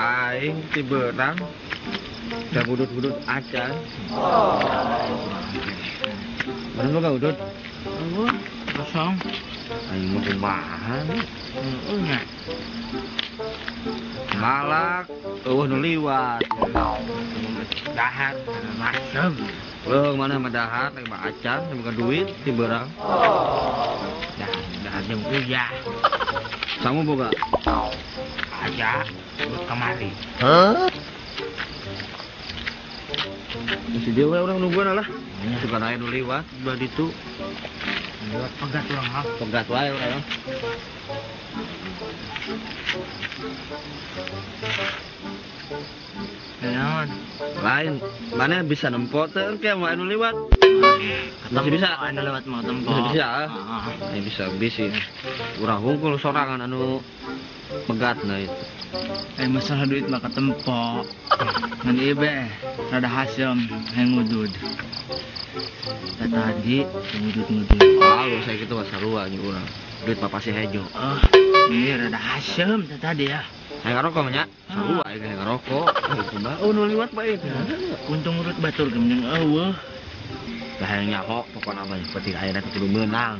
aing tiba berang. Udah budut-budut aja. Mana lo gak udut? Kosong. Aing mau kumahan. Enggak. Malak, nu liwat. Dahar, masem. Mana mah dahar, mah acan, bukan duit ti berang. Dahar jeung uyah. Sangu boga? Aja kemari. Si dia orang nungguan lah. Suka naik nu liwat, udah ditu. Liwat pegat urang mah. Pegat wae urang. Naon? Lain, mana bisa nempot teh ke mau anu liwat. Masih bisa anu lewat mau tempo. Masih bisa. Ini bisa bisi. Urang hungkul sorangan anu pegat na itu. Masalah duit mah katempo. Ngan ieu be rada hasem yang ngudud. Tadi ngudud-ngudud. Lalu saya gitu mah sarua nya urang. Duit mah pasti hejo. Ini rada hasem tadi ya. Hayang ngarokok nya. Sarua aya hayang ngarokok. Nu liwat bae. Untung urut batur geus eueuh. Dah hayang nyaho pokona mah penting aya teh kudu meunang.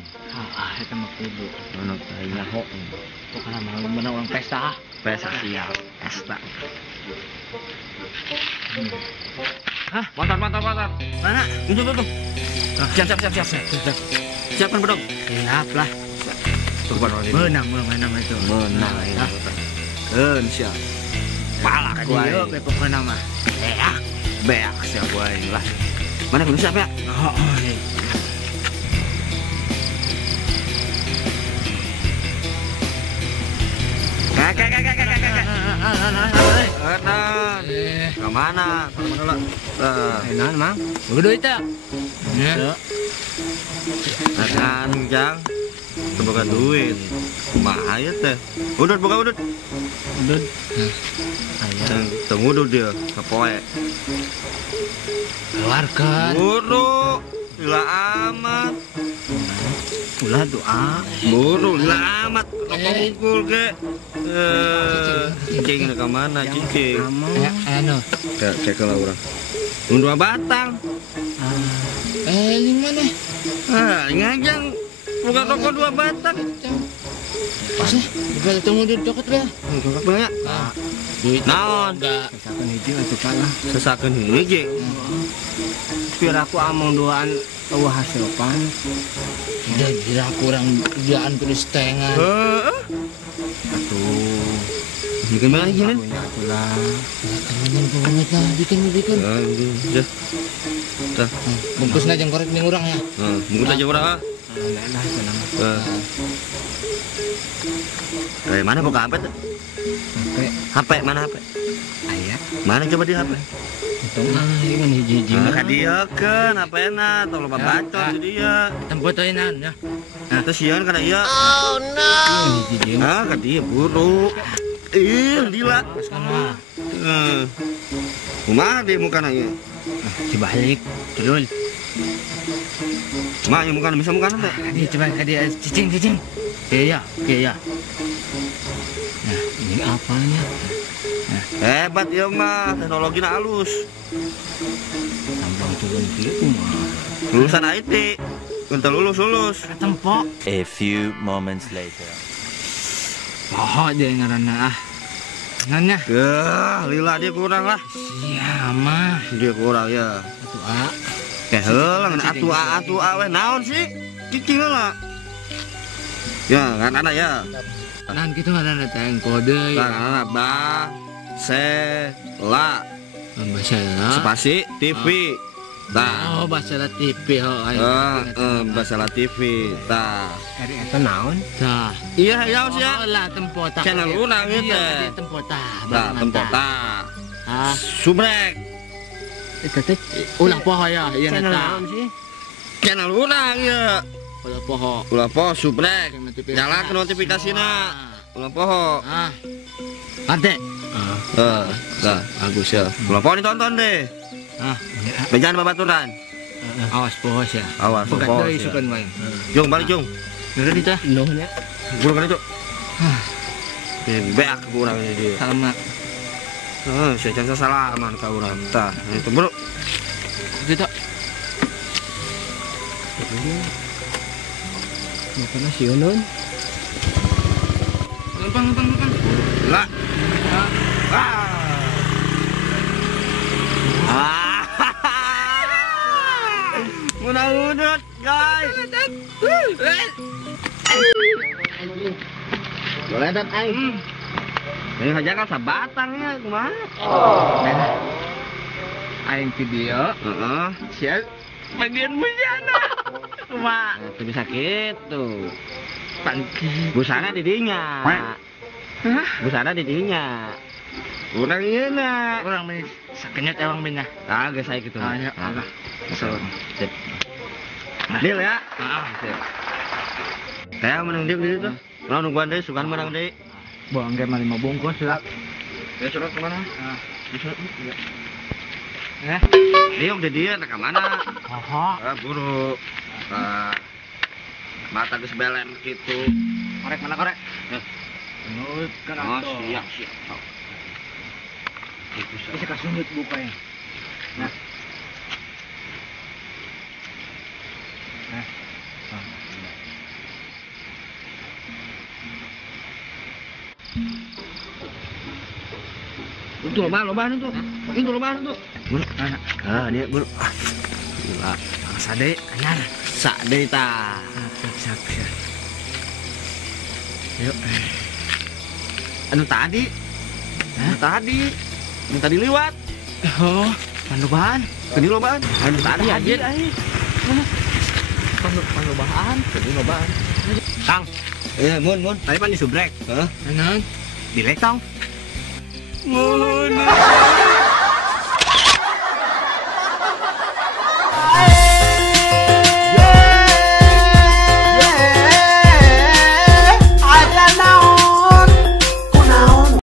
Eta mah kudu. Mana hayang nyaho. Pokona mah menang orang pesta. Pesta siap. Pesta. Hah? Motor. Mana? Tuh. Siap. Siapkan bedog. Siap lah. Menang itu. Menang ya. Siap. Palak wae. Dia be pokona mah. Beak siap wae lah. Mana kudu siap ya? Enan. Kemana? Kemana lah? Enan, Mang. Boga duit ya? Ya. Enan, Jang. Boga duit. Kumaha ieu teh? Udut. Udut. Aya. Teu udut dia, kapoe. Keluarkan. Buru. Gila amat. Ulah doa. Buru, gila amat. Rokok mukul ke. Cicing ke mana? Cicing. Anu. Cek lah urang. 2 batang. Ling mana? Ngajang. Bukan rokok 2 batang. Pas bukan tunggu di dekat ya. Kakak banyak. Duit naon? Sesakeun hiji atuh kalah. Sesakeun hiji. Biar aku among doaan eueuh hasil pan. Udah kira kurang kerjaan terus tengan. Atuh. Bikin mana hiji nih? Atulah. Kangen banget lah bikin. Ya. Tah. Bungkusna jeung korek ning urang ya. Bungkus aja urang ah. Nah, senang. Mana buka HP tuh? HP mana HP? Aya. Mana coba di HP? Ini kan hiji-hiji. Ka dia kan HP-na tong loba bacot di dia. Tempat teuinan ya. Nah, terus sieun kana ieu. Oh no. Hiji-hiji. Ka dia buru. Dila. Kumaha di mukana ieu? Dibalik, dulul. Mak ieu mukana bisa mukana teh. Dia coba dia cicing. Iya. Nah, ini apanya? Hebat ya mah, teknologinya halus. Tambang turun gitu mah. Lulusan IT. Untuk lulus. Tempo. A few moments later. Dia ngaranna Nanya. Lila dia kurang lah. Iya mah. Dia kurang ya. Atuh Heulang atu we naon sih? Cicing lah. Ya, kan ada ya. Nan kitu ngaranna teh kode. Kan ada ba se la Bahasa la. spasi TV. Tah. Bahasa la TV ho. Bahasa la TV. Tah. Ari eta naon? Tah. Iya, ya sih ya. Lah tempo tah. Channel urang ieu teh. Tempo tah. Tah, tempo tah. Subrek. Eta teh ulah poho ya, ieu Channel naon sih? Channel urang ieu. Ulah poho. Ulah poho subrek. Nyalakeun notifikasina. Ulah poho. Arte. Dah, bagus ya. Ulah poho ditonton deh. Jangan babaturan. Awas poho ya. Awas poho. Deui sukeun wae. Jung balik jung. Ngeureun ditah. Nuhun ya. Guru kan itu. Beak kurang ini dia. Sama. Saya jangan salaman kau rata. Itu bro. Kita. Bukan nasi ulun. Numpang. Lah. Munah-munut, guys. Boleh dat aing. Ini aja kan sabatangnya kumaha. Aing video. Heeh. Sial. Bagian bujana. Kumaha? Itu bisa gitu. Pangki. Busana di dinya. Hah? Busana di dinya. Urang ieu na. Orang meni sakenyot emang minah. Kagak saya gitu. Ayo. So, sip. Deal ya. Sip. Saya menang deal di situ. Kalau nungguan deh, sukan menang deh. Buang game 5 bungkus lah. Ya surat kemana? Bisa. Dia udah dia, nak mana? Haha. Buru. Mata geus belem gitu. Korek mana korek? Menurut kan Oh, siap. Bisa kasundut buka ya. Nah. Itu lobaan tuh. Itu lobaan tuh. Buru. Dia buru. Gila. Sade anyar. Sade ta. Siap. Yuk. Anu tadi. Yang tadi lewat. Oh, panlobaan. Tadi lobaan. Anu tadi Iya, aja. Panlobaan. Tadi lobaan. Kang. Mun. Tadi pan disubrek. Heeh. Enak. Dilek tong. Mun.